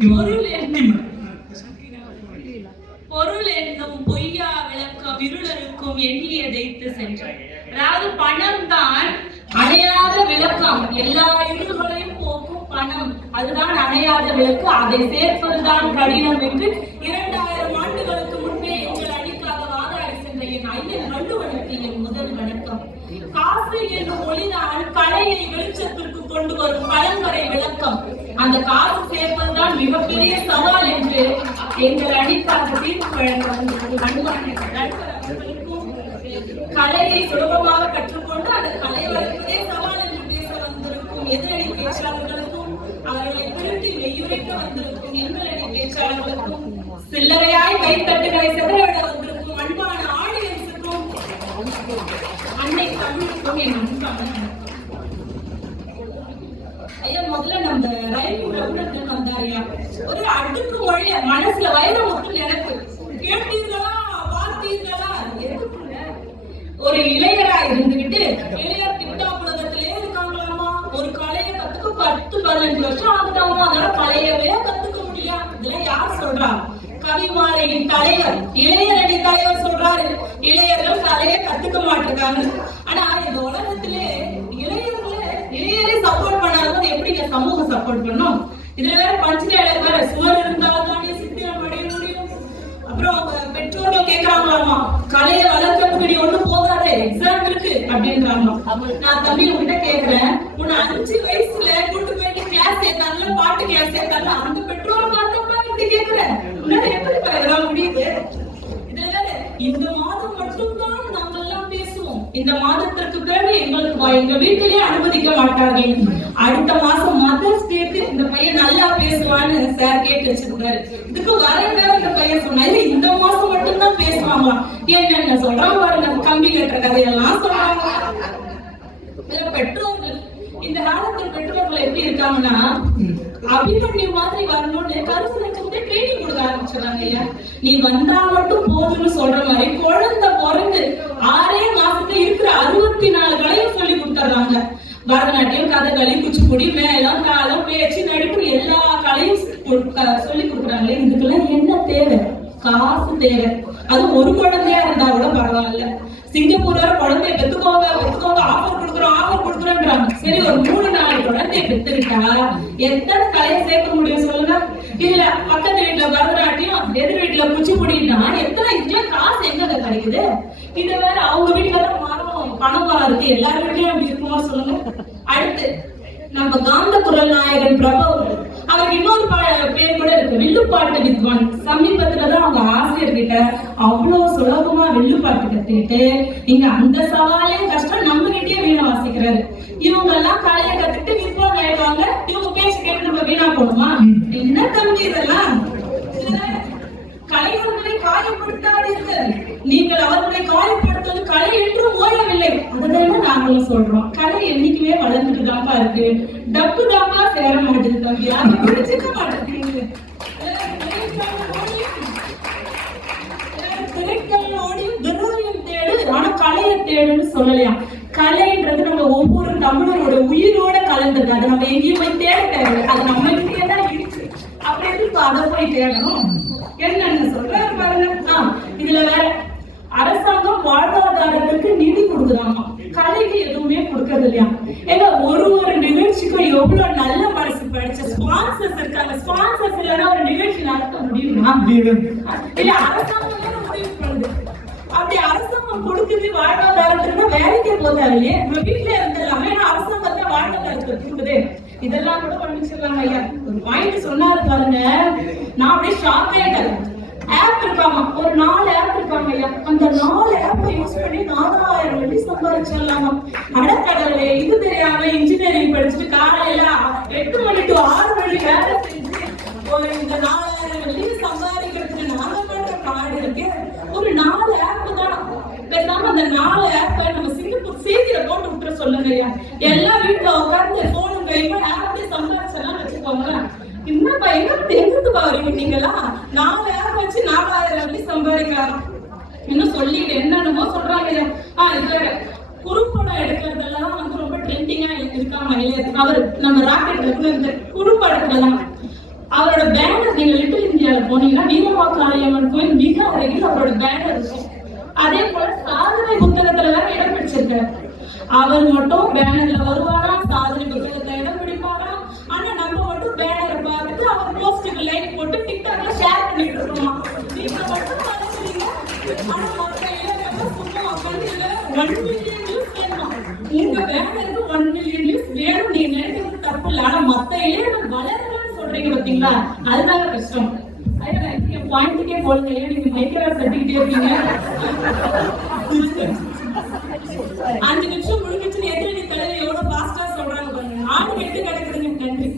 பொருள் என்னும் பொய்யா விளக்கம் இருளருக்கும் எண்ணிய தைத்து சென்றார். அதாவது பணம் தான் அணையாத விளக்கம், எல்லா இருள்களையும் போக்கும் பணம், அதுதான் அணையாத விளக்கு, அதை சேர்ப்பதுதான் கடினம் என்று 2000 ஆண்டுகளுக்கு முன்பே எங்கள் அணிக்காக வாதாடி சென்ற என் ஐயன் வள்ளுவனுக்கு என் முதல் வணக்கம். காசு என்னும் மொழிதான் கலையை வெளிச்சத்திற்கு கொண்டு வரும் பழங்கரை விளக்கம், அந்த காசு சேர்ப்பதுதான் மிகப்பெரிய சவால் என்று எங்கள் அணிக்காக தீர்ப்பு வழங்க கலையை சுலபமாக கற்றுக்கொண்டு அந்த கலை வளர்ப்பதே சவால் என்று பேச வந்திருக்கும் எதிரணி பேச்சாளர்களுக்கும், அவர்களை திருட்டி வெய்யுரைக்க வந்திருக்கும் எங்கள் அணி பேச்சாளர்களுக்கும், சில்லறையாய் கைத்தட்டுகளை செதறவிட வந்திருக்கும் அன்பான ஆடியன்ஸுக்கும், அன்னை தமிழுக்கும் என் அன்பான ஐயா. முதல்ல நம்ம ரயில் ரகுநந்தன் வந்தாரியா, ஒரு அடுக்கு மொழிய மனசுல வைரமுத்து எனக்கு கேட்டீர்களா பார்த்தீர்களா, ஒரு இளைஞரா இருந்துகிட்டு இளையர் டிக்டாக் உலகத்திலே இருக்காங்களாமா, ஒரு கலையை கத்துக்க 10-15 வருஷம் ஆகுதாமா, அதனால கலையவே கத்துக்க முடியும். இதெல்லாம் யார் சொல்றா? கவிமாலையின் தலைவர் இளையரணி தலைவர் சொல்றாரு, இளையர்கள் கலையை கத்துக்க மாட்டிருக்காங்க. ஆனா இந்த உலகத்திலே இளையரை சப்போர்ட் பண்ணாலும் எப்படிங்க சமூகம் சப்போர்ட் பண்ணும்? இதுல வேற பஞ்சாயத்து வேற சுவர் இருந்தால்தானே சித்திரம் அடைய முடியும். அப்புறம் பெற்றோர்கள் கேட்கறாங்களாமா, கலையை வளர்க்கறதுக்கு நீ ஒண்ணு போகாத, எக்ஸாம் இருக்கு அப்படின்றாங்க. நான் தம்பி உங்ககிட்ட கேட்கிறேன், உன்னை 5 வயசுல கூட்டு போயிட்டு கிளாஸ் சேர்த்தாங்கல்ல, பாட்டு கிளாஸ் சேர்த்தாங்க, அந்த பெற்றோரை பார்த்தப்ப இப்படி கேட்கிறேன், உன்னால எப்படி இதெல்லாம் முடியுது? இதுல வேற இந்த மாதம் மட்டும்தான் நாங்கள் எல்லாம் பேசுவோம், இந்த மாதத்திற்கு பிறகு எங்க வீட்டிலேயே அனுமதிக்க மாட்டார்கள். அடுத்த மாசம் மதர்ஸ் டேக்கு இந்த பையன் நல்லா பேசுவான்னு சார் கேட்டு வச்சிருக்காரு. இதுக்கு வர இந்த பையன் சொன்னாரு, இந்த மாசம் மட்டும்தான் பேசுவாங்களாம். என்னென்ன சொல்றாங்க பாருங்க, கம்பி கட்டுற கதையெல்லாம் சொல்றாங்க. பெற்றோர்கள் இந்த காலத்துல பெற்றோர்கள் எப்படி இருக்காங்கன்னா, அபிமன்யு மாதிரி வரணும்னு கருத்து லட்சத்தை ட்ரைனிங் கொடுக்க ஆரம்பிச்சிடறாங்க. ஐயா நீ வந்தா மட்டும் போதும்னு சொல்ற மாதிரி குழந்தை பிறந்து 6 மாசத்துல இருக்கிற 64 கலையும் சொல்லி கொடுத்துறாங்க. பரதநாட்டியம், கதகளி, குச்சிப்புடி, மேளம், தாளம், பேச்சு, நடிப்பு எல்லா கலையும் சொல்லி கொடுக்குறாங்களே. இதுக்கெல்லாம் என்ன தேவை? காசு தேவை. அது ஒரு குழந்தையா இருந்தா கூட பரவாயில்ல. சிங்கப்பூர் வர குழந்தைய பெத்துக்கோங்க ஆஃபர் கொடுக்குறோன்றாங்க. சரி, ஒரு 3-4 குழந்தைய பெத்துக்கிட்டா எத்தனை கலையை சேர்க்க முடியும் சொல்லுங்க? இல்ல பக்கத்து வீட்டுல பரதநாட்டியம், எதிர் வீட்டுல குச்சிப்புடினா எத்தனை இதுல காசு எங்க கிடைக்குது? இது வேற அவங்க வீட்டுல மரம் பணம் மரம் இருக்கு, எல்லார் வீட்லயும் அப்படி இருக்குமா சொல்லுங்க? அடுத்து நம்ம காந்த குரல் நாயகன் பிரபு, அவருக்கு இன்னொரு பேர் கூட இருக்கு, வில்லுப்பாட்டு வித்வான். சமீபத்துலதான் அவங்க ஆசிரியர்கிட்ட அவ்வளவு சுலபமா வில்லுப்பாட்டு கத்துக்கிட்டு நீங்க அந்த சவாலே கஷ்டம் நம்ம கிட்டே வீணா வாசிக்கிறாரு. இவங்க எல்லாம் கலையை கத்துக்கிட்டு வித்வான் ஆயிடுவாங்க, இவங்க பேச்சு கேட்டு நம்ம வீணா போடுமா? என்ன தம்பி இதெல்லாம்? கலைஞர்களை காயப்படுத்தாதீர்கள், நீங்கள் அவர்களை காயப்படுத்துவது கலை என்றும் ஓயவில்லை. அதுதான் நாங்களும் சொல்றோம், கலை என்னைக்குமே வளர்ந்துட்டு தான்ப்பா இருக்கு. டப்பு தான்ப்பா சேர மாட்டேது தம்பி, அதை பிடிச்சிக்க மாட்டேங்குது. திரைக்கல்லோடையும் திரவியம் தேடு, ஆனா கலையை தேடுன்னு சொல்லலையா? கலைன்றது நம்ம ஒவ்வொரு தமிழரோட உயிரோட கலந்தது, அதை நம்ம எங்கேயும் போய் தேட தேவை, அது நம்ம கிட்டே தான் இருக்கு. அப்படி இருக்கு, அதை போய் தேடணும். என்னன்னு சொல்றாரு பாருங்க. இதுல வேற அரசாங்கம் வாழ்வாதாரத்துக்கு நிதி கொடுக்குறாங்க, கலைக்கு எதுவுமே கொடுக்கறது இல்லையா? ஏன்னா ஒரு நிகழ்ச்சிக்கும் எவ்வளவு நல்ல மனசு படிச்ச ஸ்பான்சர்ஸ் இருக்காங்க. ஸ்பான்சர்ஸ் இல்லைன்னா ஒரு நிகழ்ச்சி நடத்த முடியுமா? இல்ல அரசாங்கம் முடிவு பண்ணுது. அப்படி அரசாங்கம் கொடுக்குது வாழ்வாதாரத்துக்கு, வேலைக்கே போதாலையே, நம்ம வீட்டுல இருந்துடலாமே. ஏன்னா அரசாங்கத்தை வாழ்வாதாரத்துக்கு கொடுக்குது. இதெல்லாம் கூட பண்ணிச்சிடலாங்க. ஐயா ஒரு பாயிண்ட் சொன்னாரு பாருங்க, நான் அப்படியே ஷாக் ஆயிட்டேன். ஆப் இருக்காமா, ஒரு 4 ஆப் இருக்காங்க ஐயா. அந்த 4 ஆப்பை யூஸ் பண்ணி 4000 வெள்ளி சம்பாதிச்சிடலாமா? அடக்கடவுளே, இது தெரியாம இன்ஜினியரிங் படிச்சுட்டு காலையில 8 மணி to 6 மணி வேலை செஞ்சு ஒரு இந்த 4000 வெள்ளி சம்பாதிக்கிறதுக்கு நாங்க பண்ற பாடு இருக்கு. ஒரு 4 ஆப் தான். பேசாம அந்த 4 ஆப்பை நம்ம சிங்கப்பூர் செய்தியில போட்டு விட்டுற சொல்லுங்க ஐயா. எல்லா வீட்டுல உட்கார்ந்து போனும் கைமா ஆப்பே சம்பாதிச்செல்லாம் வச்சுக்கோங்க. என்னப்பா எங்கிருந்து பாருங்க நீங்களா? 4 ஆப் வச்சு 4000 வெள்ளி சம்பாதிக்கலாம். இன்னும் சொல்லிட்டு என்னென்னமோ சொல்றாங்க. இது குறுப்படம் எடுக்கிறதெல்லாம் வந்து ரொம்ப ட்ரெண்டிங்கா இருக்காங்க. அவர் நம்ம ராக்கெட் இருந்து குறுப்படத்துலதான் அவரோட பேனர் நீங்க லிட்டில் இந்தியால போனீங்கன்னா வீரமாக்காளியம்மன் கோயில் மிக அருகில் அவரோட பேனர் இருக்கும். அதே போல சாதனை புத்தகத்துல வேற இடம் பிடிச்சிருக்காரு. அவர் மட்டும் பேனர்ல வருவாரா, சாதனை புத்தகத்துல இடம் பிடிப்பாரா? ஆனா நம்ம மட்டும் பேனரை பார்த்துட்டு அவர் போஸ்டுக்கு லைக் போட்டு டிக்டாக்ல ஷேர் பண்ணிட்டு இருக்கோம். நீங்க மட்டும் நினைக்கிறீங்க ஆனா மொத்த இளைஞர்கள் சும்மா உட்கார்ந்து 1 மில்லியன் வியூஸ் வேணும். உங்க பேனருக்கு 1 மில்லியன் வியூஸ் வேணும் நீங்க நினைக்கிறது தப்பு இல்லை. ஆனா மொத்த இளைஞர்கள் வளரணும்னு சொல்றீங்க பாத்தீங்களா, அதுதாங்க கஷ்டம். பாயிண்ட்டுக்கே போடுங்க, ஏன் நீங்க மைக்கரா தட்டிக்கிட்டே இருக்கீங்க? 5 நிமிஷம் முடிஞ்சிச்சுன்னு எதிரணி தலைவர் எவ்வளவு பாஸ்டா சொல்றாங்க பாருங்க. 4 8 கிடக்குதுங்க. நன்றி.